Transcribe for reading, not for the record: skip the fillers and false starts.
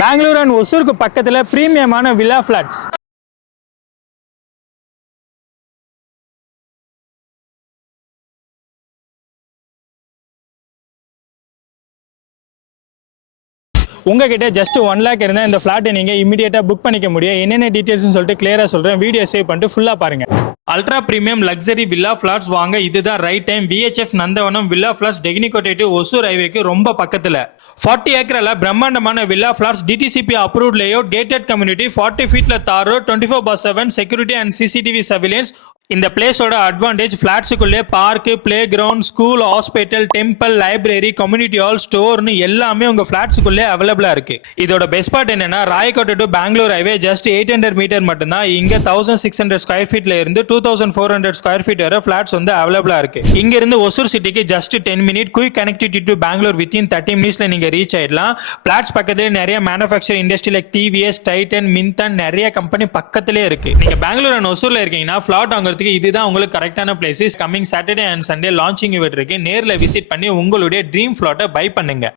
Bangalore and ஒசூருக்கு பக்கத்துல பிரீமியமான villa flats. உங்ககிட்ட just 1 lakh இருந்தால் இந்த ஃபிளாட்டை நீங்கள் இமீடியட்டாக புக் பண்ணிக்க முடியும். என்னென்ன டீட்டெயில்ஸ்னு சொல்லிட்டு கிளியராக சொல்கிறேன். வீடியோ சேவ் பண்ணிட்டு ஃபுல்லாக பாருங்க. Ultra premium luxury villa flats வாங்க இதுதான் right time. VHF Nandavanam villa flats Denkanikottai to Hosur ஹைவேக்கு ரொம்ப பக்கத்தில் 40 ஏக்கரில் பிரம்மாண்டமான villa flats. DTCP approved layout, gated community, 40 ஃபீட்ல tar road, 24/7 security and CCTV surveillance. இந்த பிளேஸோட அட்வான்டேஜ் ஃபிளாட்ஸுக்குள்ளே park, playground, school, hospital, temple, library, community hall, ஸ்டோர்னு எல்லாமே உங்க ஃபிளாட்ஸுக்குள்ளே அவைலபிளா இருக்கு. இதோட பெஸ்ட் பார்ட் என்னன்னா Rayakottai to Bangalore highway just 800 metre மட்டும்தான். இங்க 1600 ஸ்கொயர் ஃபீட்ல இருந்து 2400 ஸ்கொயர் ஃபீட் வரை ஃபிளாட்ஸ் வந்து அவைலபிளா இருக்கு. இங்க இருந்து ஒசூர் சிட்டிக்கு just 10 minute quick connectivity to Bangalore within 30 மினிட்ஸ்ல நீங்க ரீச் ஆயிடலாம். பிளாட்ஸ் பக்கத்துல நிறைய manufacture industry like TVS, Titan, மின்தான் நிறைய கம்பெனி பக்கத்திலே இருக்கு. நீங்க பெங்களூர் அண்ட் ஒசூர்ல இருக்கீங்கன்னா ஃபிளாட் வாங்குறதுக்கு இதுதான் உங்களுக்கு கரெக்டான place. Coming Saturday and Sunday launching event இருக்கு. நேர்ல விசிட் பண்ணி உங்களுடைய ட்ரீம் ஃபிளாட்டை பை பண்ணுங்க.